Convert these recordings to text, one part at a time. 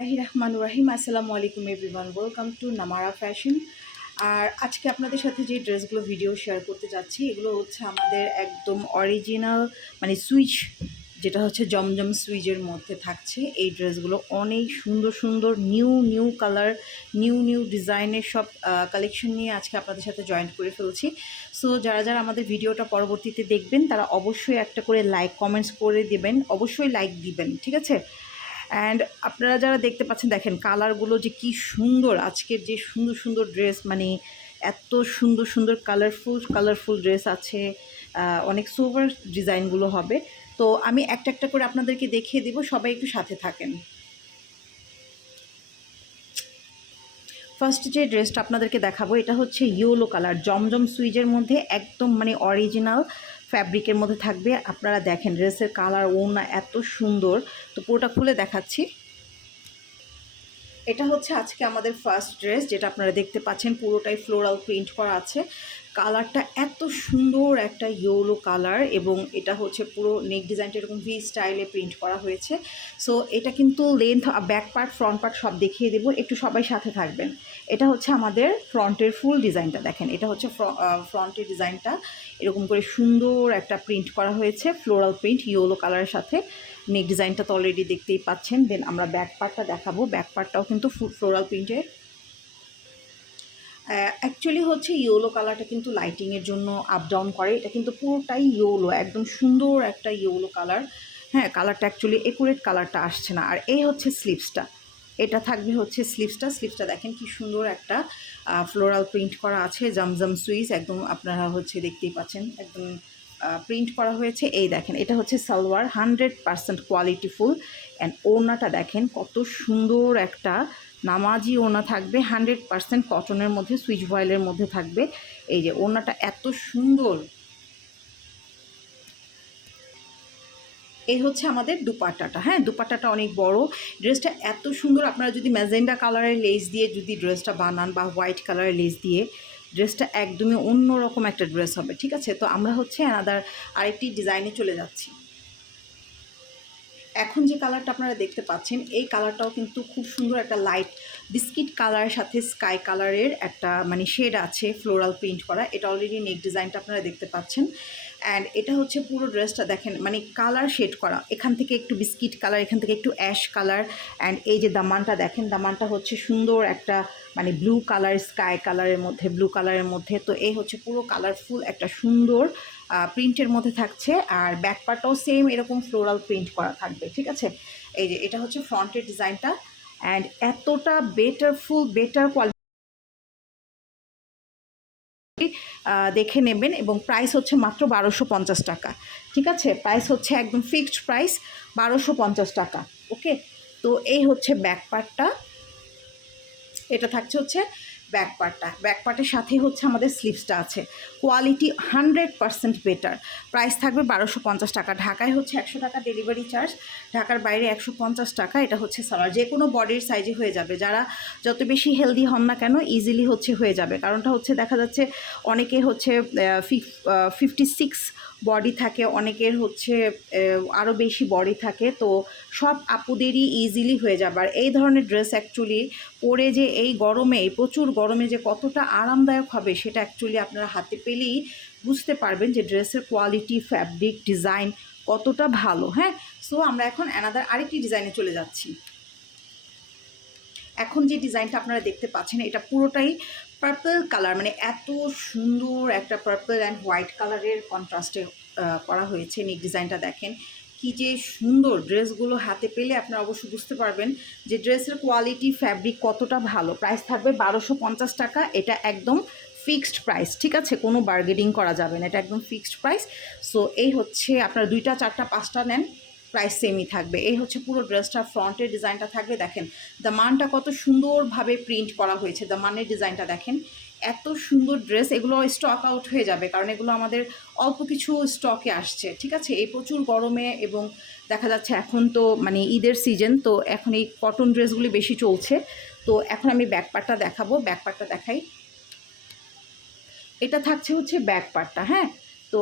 রহমানুর রহিম। আসসালামু আলাইকুম এভরিওয়ান, ওয়েলকাম টু নামারা ফ্যাশন। আর আজকে আপনাদের সাথে যে ড্রেসগুলো ভিডিও শেয়ার করতে যাচ্ছি এগুলো হচ্ছে আমাদের একদম অরিজিনাল, মানে সুইচ, যেটা হচ্ছে জমজম সুইচের মধ্যে থাকছে। এই ড্রেসগুলো অনেক সুন্দর সুন্দর new new colour, new new ডিজাইনের সব কালেকশন নিয়ে আজকে আপনাদের সাথে জয়েন্ট করে ফেলছি। সো যারা যারা আমাদের ভিডিওটা পরবর্তীতে দেখবেন তারা অবশ্যই একটা করে লাইক কমেন্টস করে দেবেন, অবশ্যই লাইক দিবেন, ঠিক আছে? অ্যান্ড আপনারা যারা দেখতে পাচ্ছেন, দেখেন কালারগুলো যে কি সুন্দর। আজকের যে সুন্দর সুন্দর ড্রেস, মানে এত সুন্দর সুন্দর কালারফুল কালারফুল ড্রেস আছে, অনেক সোভার ডিজাইনগুলো হবে। তো আমি একটা একটা করে আপনাদেরকে দেখিয়ে দিব, সবাই একটু সাথে থাকেন। ফার্স্ট যে ড্রেসটা আপনাদেরকে দেখাবো এটা হচ্ছে ইয়েলো কালার, জমজম সুইজের মধ্যে একদম মানে অরিজিনাল ফ্যাব্রিকের মধ্যে থাকবে। আপনারা দেখেন ড্রেসের কালার, ওড়না এত সুন্দর। তো পুরোটা খুলে দেখাচ্ছি। এটা হচ্ছে আজকে আমাদের ফার্স্ট ড্রেস, যেটা আপনারা দেখতে পাচ্ছেন পুরোটাই ফ্লোরাল প্রিন্ট করা আছে। কালারটা এত সুন্দর একটা ইয়েলো কালার, এবং এটা হচ্ছে পুরো নেক ডিজাইনটা এরকম ভি স্টাইলে প্রিন্ট করা হয়েছে। সো এটা কিন্তু length, back part, front part সব দেখিয়ে দেবো, একটু সবাই সাথে থাকবেন। এটা হচ্ছে আমাদের ফ্রন্টের ফুল ডিজাইনটা, দেখেন এটা হচ্ছে ফ্রন্টের ডিজাইনটা এরকম করে সুন্দর একটা প্রিন্ট করা হয়েছে, ফ্লোরাল প্রিন্ট ইয়েলো কালারের সাথে। নেক ডিজাইনটা তো অলরেডি দেখতেই পাচ্ছেন। দেন আমরা ব্যাক পার্টটা দেখাবো। ব্যাক পার্টটাও কিন্তু ফ্লোরাল প্রিন্টের। অ্যাকচুয়ালি হচ্ছে ইয়েলো কালারটা কিন্তু লাইটিংয়ের জন্য আপ ডাউন করে। এটা কিন্তু পুরোটাই ইয়েলো, একদম সুন্দর একটা ইয়েলো কালার। হ্যাঁ, কালারটা অ্যাকচুয়ালি একুরেট কালারটা আসছে না। আর এই হচ্ছে স্লিভসটা, এটা থাকবে হচ্ছে স্লিভসটা দেখেন কি সুন্দর একটা ফ্লোরাল প্রিন্ট করা আছে, জমজম সুইস একদম আপনারা হচ্ছে দেখতেই পাচ্ছেন, একদম প্রিন্ট করা হয়েছে। এই দেখেন এটা হচ্ছে সালোয়ার, 100% কোয়ালিটিফুল। অ্যান্ড ওড়নাটা দেখেন কত সুন্দর একটা নামাজি ওড়না থাকবে, 100% কটনের মধ্যে, সুইচ ভয়েলের মধ্যে থাকবে। এই যে ওড়নাটা এত সুন্দর। এই হচ্ছে আমাদের দুপাট্টাটা। হ্যাঁ, দুপাট্টাটা অনেক বড়। ড্রেসটা এত সুন্দর। আপনারা যদি ম্যাজেন্ডা কালারের লেস দিয়ে যদি ড্রেসটা বানান, বা হোয়াইট কালারের লেস দিয়ে, ড্রেসটা একদমই অন্যরকম একটা ড্রেস হবে, ঠিক আছে? তো আমরা হচ্ছে আরেকটি ডিজাইনে চলে যাচ্ছি। এখন যে কালারটা আপনারা দেখতে পাচ্ছেন, এই কালারটাও কিন্তু খুব সুন্দর একটা লাইট বিস্কিট কালারের সাথে স্কাই কালারের একটা মানে শেড আছে, ফ্লোরাল প্রিন্ট করা। এটা অলরেডি নেক ডিজাইনটা আপনারা দেখতে পাচ্ছেন। অ্যান্ড এটা হচ্ছে পুরো ড্রেসটা দেখেন মানে কালার শেড করা, এখান থেকে একটু বিস্কিট কালার, এখান থেকে একটু অ্যাশ কালার। অ্যান্ড এই যে দামানটা দেখেন, দামানটা হচ্ছে সুন্দর একটা মানে ব্লু কালার, স্কাই কালারের মধ্যে, ব্লু কালারের মধ্যে। তো এই হচ্ছে পুরো কালারফুল একটা সুন্দর প্রিন্টের মধ্যে থাকছে। আর ব্যাক পার্টটাও সেম এরকম ফ্লোরাল প্রিন্ট করা থাকবে, ঠিক আছে? এই যে এটা হচ্ছে ফ্রন্টের ডিজাইনটা। অ্যান্ড এতটা বেটার কোয়ালিটি দেখে নেবেন। এবং প্রাইস হচ্ছে মাত্র 1250 টাকা, ঠিক আছে? প্রাইস হচ্ছে একদম ফিক্সড প্রাইস, 1250 টাকা। ওকে, তো এই হচ্ছে ব্যাক পার্টটা। এটা থাকছে হচ্ছে ব্যাক পার্টটা। ব্যাক পার্টের সাথেই হচ্ছে আমাদের স্লিভসটা আছে। Quality 100% better. প্রাইস থাকবে 1250 টাকা। ঢাকায় হচ্ছে 100 টাকা ডেলিভারি চার্জ, ঢাকার বাইরে 150 টাকা। এটা হচ্ছে সালোয়ার, যে কোনো বডির সাইজে হয়ে যাবে। যারা যত বেশি হেলদি হন না কেন, ইজিলি হচ্ছে হয়ে যাবে। কারণটা হচ্ছে দেখা যাচ্ছে অনেকে হচ্ছে 56 বডি থাকে, অনেকের হচ্ছে আরও বেশি বডি থাকে। তো সব আপুদেরই ইজিলি হয়ে যাবে। আর এই ধরনের ড্রেস অ্যাকচুয়ালি পরে যে এই গরমে, এই প্রচুর গরমে যে কতটা আরামদায়ক হবে, সেটা অ্যাকচুয়ালি আপনারা হাতে পেলেই বুঝতে পারবেন যে ড্রেসের কোয়ালিটি, ফ্যাব্রিক, ডিজাইন কতটা ভালো। হ্যাঁ, সো আমরা এখন আরেকটি ডিজাইনে চলে যাচ্ছি। এখন যে ডিজাইনটা আপনারা দেখতে পাচ্ছেন, এটা পুরোটাই পার্পল কালার, মানে এত সুন্দর একটা পার্পল অ্যান্ড হোয়াইট কালারের কন্ট্রাস্টে করা হয়েছে। নেক ডিজাইনটা দেখেন কি যে সুন্দর। ড্রেসগুলো হাতে পেলে আপনারা অবশ্যই বুঝতে পারবেন যে ড্রেসের কোয়ালিটি, ফ্যাব্রিক কতটা ভালো। প্রাইস থাকবে 1250 টাকা। এটা একদম ফিক্সড প্রাইস, ঠিক আছে? কোনো বার্গেনিং করা যাবে না, এটা একদম ফিক্সড প্রাইস। সো এই হচ্ছে আপনারা 2টা 4টা 5টা নেন, প্রাইস সেমই থাকবে। এই হচ্ছে পুরো ড্রেসটার ফ্রন্টের ডিজাইনটা থাকবে। দেখেন দামানটা কত সুন্দরভাবে প্রিন্ট করা হয়েছে, দামানের ডিজাইনটা দেখেন। এত সুন্দর ড্রেস, এগুলো স্টক আউট হয়ে যাবে, কারণ এগুলো আমাদের অল্প কিছু স্টকে আসছে, ঠিক আছে? এই প্রচুর গরমে, এবং দেখা যাচ্ছে এখন তো মানে ঈদের সিজন, তো এখন এই কটন ড্রেসগুলি বেশি চলছে। তো এখন আমি ব্যাক পার্টটা দেখাবো। ব্যাক পার্টটা দেখাই। এটা থাকছে হচ্ছে ব্যাক পার্টটা। হ্যাঁ, তো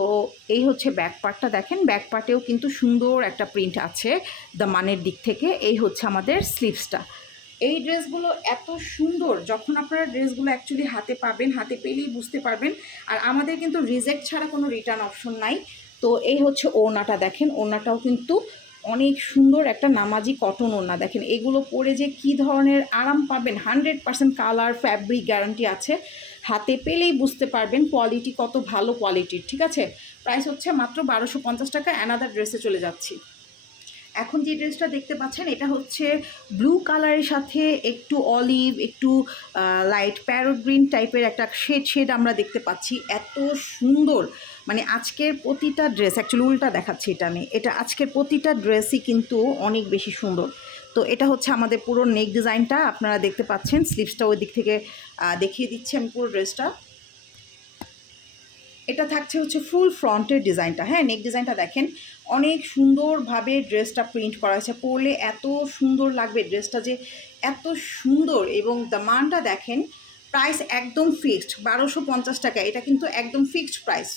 এই হচ্ছে ব্যাক পার্টটা দেখেন, ব্যাক পার্টেও কিন্তু সুন্দর একটা প্রিন্ট আছে দামানের দিক থেকে। এই হচ্ছে আমাদের স্লিভসটা। এই ড্রেসগুলো এত সুন্দর, যখন আপনারা ড্রেসগুলো অ্যাকচুয়ালি হাতে পাবেন, হাতে পেলেই বুঝতে পারবেন। আর আমাদের কিন্তু রিজেক্ট ছাড়া কোনো রিটার্ন অপশন নাই। তো এই হচ্ছে ওড়নাটা দেখেন, ওড়নাটাও কিন্তু অনেক সুন্দর একটা নামাজি কটন ওড়না। দেখেন এগুলো পরে যে কী ধরনের আরাম পাবেন, 100% কালার ফ্যাব্রিক গ্যারান্টি আছে, হাতে পেলেই বুঝতে পারবেন কোয়ালিটি কত ভালো কোয়ালিটির। ঠিক আছে, প্রাইস হচ্ছে মাত্র 1250 টাকা। অ্যানাদার ড্রেসে চলে যাচ্ছি। এখন যে ড্রেসটা দেখতে পাচ্ছেন এটা হচ্ছে ব্লু কালারের সাথে একটু অলিভ, একটু লাইট প্যারোট গ্রিন টাইপের একটা শেড আমরা দেখতে পাচ্ছি। এত সুন্দর, মানে আজকের প্রতিটা ড্রেস, অ্যাকচুয়ালি উল্টা দেখাচ্ছি এটা আজকের প্রতিটা ড্রেসই কিন্তু অনেক বেশি সুন্দর। তো এটা হচ্ছে আমাদের পুরো নেক ডিজাইনটা আপনারা দেখতে পাচ্ছেন, স্লিভসটা ওই দিক থেকে দেখিয়ে দিচ্ছি আমি পুরো ড্রেসটা। এটা থাকছে হচ্ছে ফুল ফ্রন্টের ডিজাইনটা। হ্যাঁ, নেক ডিজাইনটা দেখেন অনেক সুন্দরভাবে ড্রেসটা প্রিন্ট করা হয়েছে, পরলে এত সুন্দর লাগবে ড্রেসটা, যে এত সুন্দর। এবং দামানটা দেখেন, প্রাইস একদম ফিক্সড 1250 টাকা। এটা কিন্তু একদম ফিক্সড প্রাইস,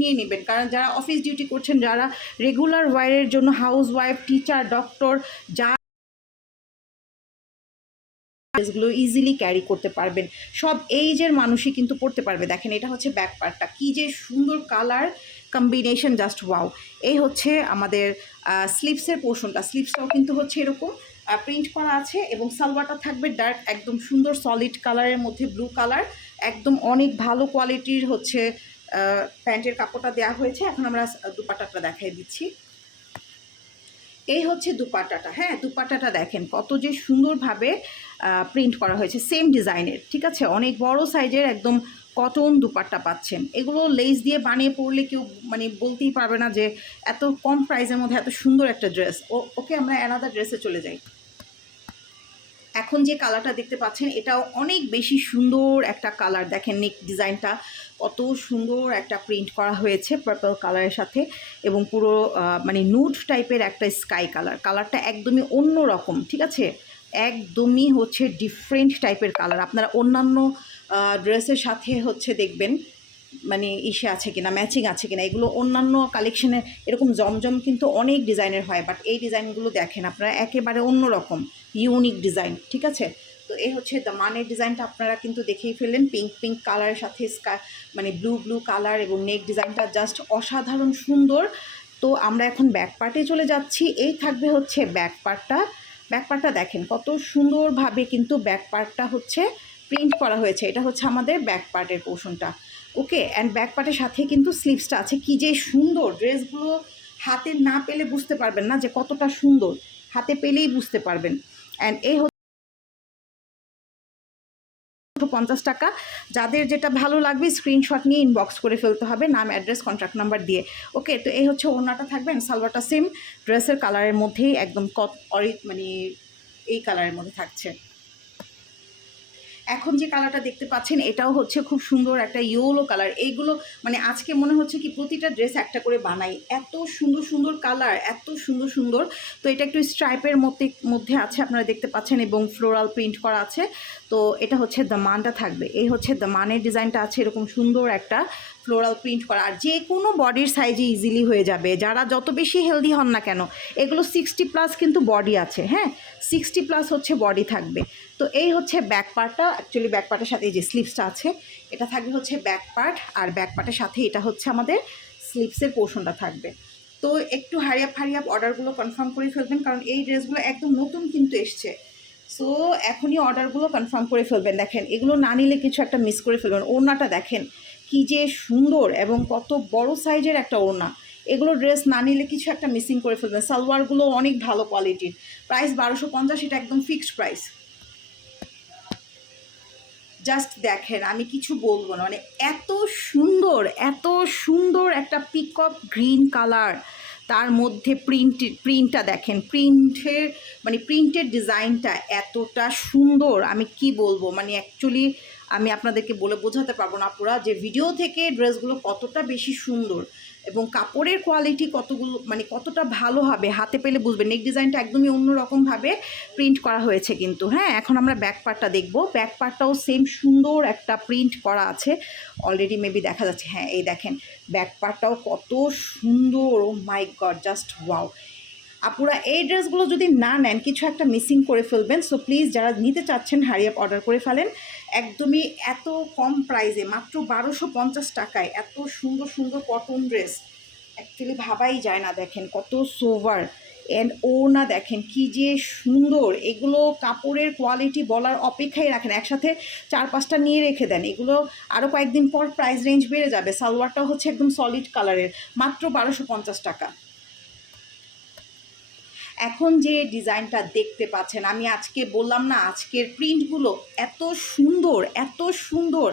নিয়ে নেবেন। কারণ যারা অফিস ডিউটি করছেন, যারা রেগুলার ওয়ারের জন্য হাউস ওয়াইফ, টিচার, ডক্টর, যা ড্রেসগুলো ইজিলি ক্যারি করতে পারবেন, সব এইজের মানুষই কিন্তু পরতে পারবে। দেখেন এটা হচ্ছে ব্যাক পার্টটা, কী যে সুন্দর কালার কম্বিনেশন, জাস্ট ওয়াও। এই হচ্ছে আমাদের স্লিভসের পোর্শনটা, স্লিভসটাও কিন্তু হচ্ছে এরকম প্রিন্ট করা আছে, এবং সালোয়ারটা থাকবে ডার্ক একদম সুন্দর সলিড কালারের মধ্যে ব্লু কালার, একদম অনেক ভালো কোয়ালিটির হচ্ছে প্যান্টের কাপড়টা দেওয়া হয়েছে। এখন আমরা দুপাট্টাটা দেখাই দিচ্ছি। এই হচ্ছে দুপাট্টাটা। হ্যাঁ, দুপাট্টাটা দেখেন কত যে সুন্দরভাবে প্রিন্ট করা হয়েছে, সেম ডিজাইনের। ঠিক আছে, অনেক বড় সাইজের একদম কটন দুপাট্টা পাচ্ছেন। এগুলো লেস দিয়ে বানিয়ে পরলে কেউ মানে বলতেই পারবে না যে এত কম প্রাইসের মধ্যে এত সুন্দর একটা ড্রেস। ওকে, আমরা অ্যানাদার ড্রেসে চলে যাই। এখন যে কালারটা দেখতে পাচ্ছেন এটাও অনেক বেশি সুন্দর একটা কালার। দেখেন নেক ডিজাইনটা কত সুন্দর একটা প্রিন্ট করা হয়েছে পার্পল কালারের সাথে, এবং পুরো মানে নুড টাইপের একটা স্কাই কালার। কালারটা একদমই অন্য রকম। ঠিক আছে, একদমই হচ্ছে ডিফারেন্ট টাইপের কালার। আপনারা অন্যান্য ড্রেসের সাথে হচ্ছে দেখবেন মানে ইসে আছে কিনা, ম্যাচিং আছে কিনা। এগুলো অন্যান্য কালেকশনে এরকম জমজম কিন্তু অনেক ডিজাইনের হয়, বাট এই ডিজাইনগুলো দেখেন আপনারা একেবারে অন্য রকম ইউনিক ডিজাইন। ঠিক আছে, তো এই হচ্ছে দামানের ডিজাইনটা আপনারা কিন্তু দেখেই ফেললেন, পিঙ্ক কালারের সাথে মানে ব্লু কালার, এবং নেক ডিজাইনটা জাস্ট অসাধারণ সুন্দর। তো আমরা এখন ব্যাক পার্টে চলে যাচ্ছি। এই থাকবে হচ্ছে ব্যাক পার্টটা দেখেন কত সুন্দরভাবে কিন্তু ব্যাক পার্টটা হচ্ছে প্রিন্ট করা হয়েছে। এটা হচ্ছে আমাদের ব্যাক পার্টের পোর্শনটা। ওকে, অ্যান্ড ব্যাক পার্টের সাথে কিন্তু স্লিভসটা আছে। কি যে সুন্দর, ড্রেসগুলো হাতে না পেলে বুঝতে পারবেন না যে কতটা সুন্দর, হাতে পেলেই বুঝতে পারবেন। অ্যান্ড এই 50 টাকা। যাদের যেটা ভালো লাগবে স্ক্রিনশট নিয়ে ইনবক্স করে ফেলতে হবে, নাম, অ্যাড্রেস, কন্ট্যাক্ট নাম্বার দিয়ে। ওকে, তো এই হচ্ছে ওড়নাটা থাকবে, সালোয়ারটা সেম ড্রেসের কালারের মধ্যেই একদম মানে এই কালারের মধ্যে থাকছে। এখন যে কালারটা দেখতে পাচ্ছেন এটাও হচ্ছে খুব সুন্দর একটা ইয়েলো কালার। এইগুলো মানে আজকে মনে হচ্ছে কি প্রতিটা ড্রেস একটা করে বানাই, এত সুন্দর সুন্দর কালার, এত সুন্দর সুন্দর। তো এটা একটু স্ট্রাইপের মধ্যে আছে আপনারা দেখতে পাচ্ছেন, এবং ফ্লোরাল প্রিন্ট করা আছে। তো এটা হচ্ছে দামানটা থাকবে, এই হচ্ছে দামানের ডিজাইনটা আছে এরকম সুন্দর একটা ফ্লোরাল প্রিন্ট করা। আর যে কোনো বডির সাইজে ইজিলি হয়ে যাবে, যারা যত বেশি হেলদি হন না কেন। এগুলো 60+ কিন্তু বডি আছে। হ্যাঁ, 60+ হচ্ছে বডি থাকবে। তো এই হচ্ছে ব্যাক পার্টটা। অ্যাকচুয়ালি ব্যাক পার্টের সাথে এই যে স্লিভসটা আছে, এটা থাকবে হচ্ছে ব্যাক পার্ট, আর ব্যাক পার্টের সাথে এটা হচ্ছে আমাদের স্লিভসের পোর্শনটা থাকবে। তো একটু হারিয়াপ অর্ডারগুলো কনফার্ম করে ফেলবেন, কারণ এই ড্রেসগুলো একদম নতুন কিন্তু এসছে। সো এখনই অর্ডারগুলো কনফার্ম করে ফেলবেন। দেখেন এগুলো না নিলে কিছু একটা মিস করে ফেলবেন। ওড়নাটা দেখেন কি যে সুন্দর, এবং কত বড় সাইজের একটা ওড়না। এগুলো ড্রেস না নিলে কিছু একটা মিসিং করে ফেলবেন। সালোয়ারগুলো অনেক ভালো কোয়ালিটির। প্রাইস 1250, এটা একদম ফিক্সড প্রাইস। জাস্ট দেখেন, আমি কিছু বলবো না, মানে এত সুন্দর একটা পিকক গ্রিন কালার, তার মধ্যে প্রিন্টটা দেখেন, প্রিন্টের ডিজাইনটা এতটা সুন্দর, আমি কি বলবো, মানে অ্যাকচুয়ালি আমি আপনাদেরকে বলে বোঝাতে পারবো না পুরা, যে ভিডিও থেকে ড্রেসগুলো কতটা বেশি সুন্দর। এবং কাপড়ের কোয়ালিটি কতগুলো মানে কতটা ভালো হবে হাতে পেলে বুঝবেন। নেক ডিজাইনটা একদমই অন্যরকমভাবে প্রিন্ট করা হয়েছে কিন্তু। হ্যাঁ, এখন আমরা ব্যাক পার্টটা দেখব। ব্যাক পার্টটাও সেম সুন্দর একটা প্রিন্ট করা আছে, অলরেডি মেবি দেখা যাচ্ছে। হ্যাঁ, এই দেখেন ব্যাক পার্টটাও কত সুন্দর, ও মাই গড, জাস্ট ওয়াও। আপুরা এই ড্রেসগুলো যদি না নেন কিছু একটা মিসিং করে ফেলবেন। সো প্লিজ যারা নিতে চাচ্ছেন হারি আপ অর্ডার করে ফেলেন। একদমই এত কম প্রাইসে মাত্র 1250 টাকায় এত সুন্দর সুন্দর কটন ড্রেস অ্যাকচুয়ালি ভাবাই যায় না। দেখেন কত সোভার অ্যান্ড ও না, দেখেন কি যে সুন্দর। এগুলো কাপড়ের কোয়ালিটি বলার অপেক্ষাই রাখেন, একসাথে 4-5টা নিয়ে রেখে দেন, এগুলো আরও কয়েকদিন পর প্রাইস রেঞ্জ বেড়ে যাবে। সালোয়ারটাও হচ্ছে একদম সলিড কালারের, মাত্র 1250 টাকা। এখন যে ডিজাইনটা দেখতে পাচ্ছেন, আমি আজকে বললাম না আজকের প্রিন্টগুলো এত সুন্দর, এত সুন্দর,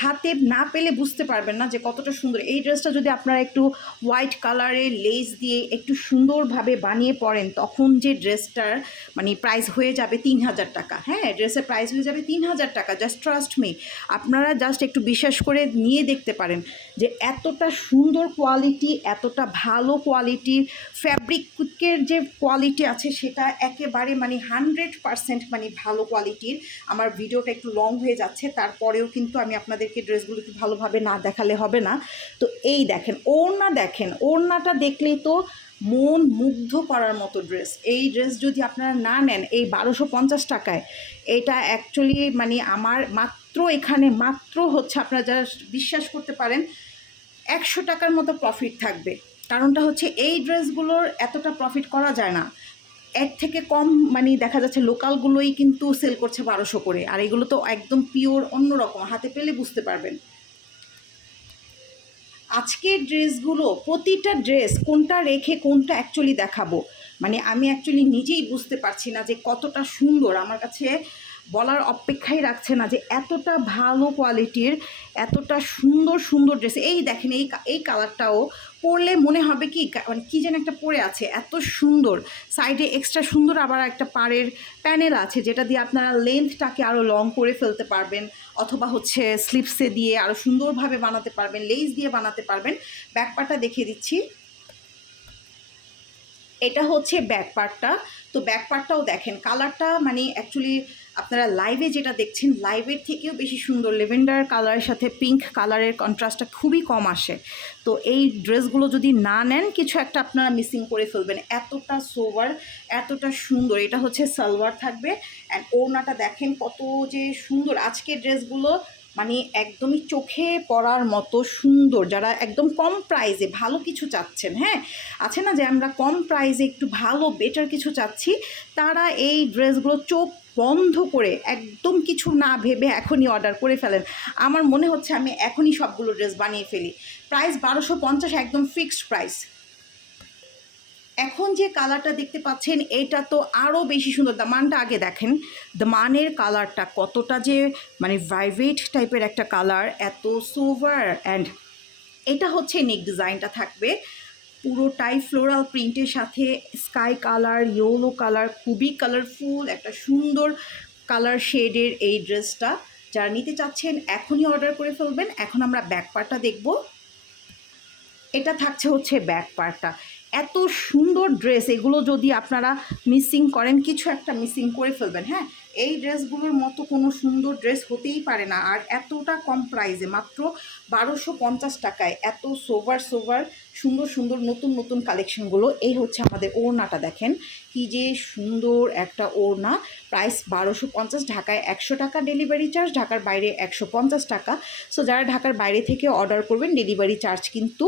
হাতে না পেলে বুঝতে পারবেন না যে কতটা সুন্দর। এই ড্রেসটা যদি আপনারা একটু হোয়াইট কালারের লেস দিয়ে একটু সুন্দরভাবে বানিয়ে পরেন, তখন যে ড্রেসটার মানে প্রাইস হয়ে যাবে 3000 টাকা। হ্যাঁ, ড্রেসের প্রাইস হয়ে যাবে 3000 টাকা। জাস্ট ট্রাস্ট মি, আপনারা জাস্ট একটু বিশ্বাস করে নিয়ে দেখতে পারেন যে এতটা সুন্দর কোয়ালিটি, এতটা ভালো কোয়ালিটির ফ্যাব্রিকের যে কোয়ালিটি আছে সেটা একেবারে মানে 100% মানে ভালো কোয়ালিটির। আমার ভিডিওটা একটু লং হয়ে যাচ্ছে, তারপরেও কিন্তু আমি আপনাদেরকে ড্রেসগুলো একটু ভালোভাবে না দেখালে হবে না। তো এই দেখেন ওড়না, দেখেন ওড়নাটা দেখলেই তো মন মুগ্ধ করার মতো ড্রেস। এই ড্রেস যদি আপনারা না নেন এই 1250 টাকায়, এটা অ্যাকচুয়ালি মানে আমার মাত্র এখানে মাত্র হচ্ছে আপনারা যারা বিশ্বাস করতে পারেন 100 টাকার মতো প্রফিট থাকবে। কারণটা হচ্ছে এই ড্রেসগুলোর এতটা প্রফিট করা যায় না। এর থেকে কম মানে দেখা যাচ্ছে লোকালগুলোই কিন্তু সেল করছে 1200 করে, আর এগুলো তো একদম পিওর অন্যরকম, হাতে পেলে বুঝতে পারবেন। আজকের ড্রেসগুলো প্রতিটা ড্রেস কোনটা রেখে কোনটা অ্যাকচুয়ালি দেখাবো মানে আমি অ্যাকচুয়ালি নিজেই বুঝতে পারছি না যে কতটা সুন্দর। আমার কাছে বলার অপেক্ষাই রাখছে না যে এতটা ভালো কোয়ালিটির এতটা সুন্দর সুন্দর ড্রেস। এই দেখেন এই কালারটাও পরলে মনে হবে কি মানে কী যেন একটা পরে আছে, এত সুন্দর। সাইডে এক্সট্রা সুন্দর আবার একটা পাড়ের প্যানেল আছে যেটা দিয়ে আপনারা লেন্থটাকে আরও লং করে ফেলতে পারবেন, অথবা হচ্ছে স্লিপসে দিয়ে আরও সুন্দরভাবে বানাতে পারবেন, লেস দিয়ে বানাতে পারবেন। ব্যাক পার্টটা দেখিয়ে দিচ্ছি, এটা হচ্ছে ব্যাক পার্টটা। তো ব্যাক পার্টটাও দেখেন কালারটা মানে অ্যাকচুয়ালি আপনারা লাইভে যেটা দেখছেন লাইভের থেকেও বেশি সুন্দর। লেভেন্ডার কালারের সাথে পিঙ্ক কালারের কন্ট্রাস্টটা খুবই কম আসে। তো এই ড্রেসগুলো যদি না নেন কিছু একটা আপনারা মিসিং করে ফেলবেন, এতটা সোভার, এতটা সুন্দর। এটা হচ্ছে সালোয়ার থাকবে অ্যান্ড ওড়নাটা দেখেন কত যে সুন্দর। আজকের ড্রেসগুলো মানে একদমই চোখে পড়ার মতো সুন্দর। যারা একদম কম প্রাইসে ভালো কিছু চাচ্ছেন, হ্যাঁ আছে না যে আমরা কম প্রাইসে একটু ভালো বেটার কিছু চাচ্ছি, তারা এই ড্রেসগুলো চোখ বন্ধ করে একদম কিছু না ভেবে এখনই অর্ডার করে ফেলেন। আমার মনে হচ্ছে আমি এখনই সবগুলো ড্রেস বানিয়ে ফেলি। প্রাইস 1250, একদম ফিক্সড প্রাইস। এখন যে কালারটা দেখতে পাচ্ছেন এটা তো আরও বেশি সুন্দর। দামানটা আগে দেখেন, দামানের কালারটা কতটা যে মানে ভাইব্রেট টাইপের একটা কালার, এত সোভার। অ্যান্ড এটা হচ্ছে নেক ডিজাইনটা থাকবে পুরোটাই ফ্লোরাল প্রিন্টের সাথে স্কাই কালার, ইয়েলো কালার, খুবই কালারফুল একটা সুন্দর কালার শেডের এই ড্রেসটা। যারা নিতে চাচ্ছেন এখনই অর্ডার করে ফেলবেন। এখন আমরা ব্যাক পার্টটা দেখব। এটা থাকছে হচ্ছে ব্যাক পার্টটা। এত সুন্দর ড্রেস, এগুলো যদি আপনারা মিসিং করেন কিছু একটা মিসিং করে ফেলবেন। হ্যাঁ, এই ড্রেসগুলোর মতো কোনো সুন্দর ড্রেস হতেই পারে না, আর এতটা কম প্রাইসে মাত্র 1250 টাকায় এত সোভার সোভার সুন্দর সুন্দর নতুন নতুন কালেকশনগুলো। এই হচ্ছে আমাদের ওড়নাটা দেখেন কি যে সুন্দর একটা ওড়না। প্রাইস 1250, ঢাকায় 100 টাকা ডেলিভারি চার্জ, ঢাকার বাইরে 150 টাকা। সো যারা ঢাকার বাইরে থেকে অর্ডার করবেন ডেলিভারি চার্জ কিন্তু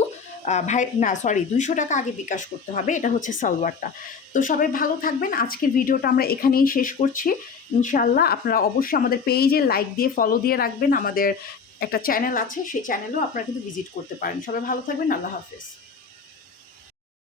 200 টাকা আগে বিকাশ করতে হবে। এটা হচ্ছে সালোয়ারটা। তো সবাই ভালো থাকবেন। আজকের ভিডিওটা আমরা এখানেই শেষ করছি ইনশাআল্লাহ। আপনারা অবশ্যই আমাদের পেজে লাইক দিয়ে ফলো দিয়ে রাখবেন। আমাদের একটা চ্যানেল আছে, সেই চ্যানেলেও আপনারা কিন্তু ভিজিট করতে পারেন। সবাই ভালো থাকবেন। আল্লাহ হাফেজ।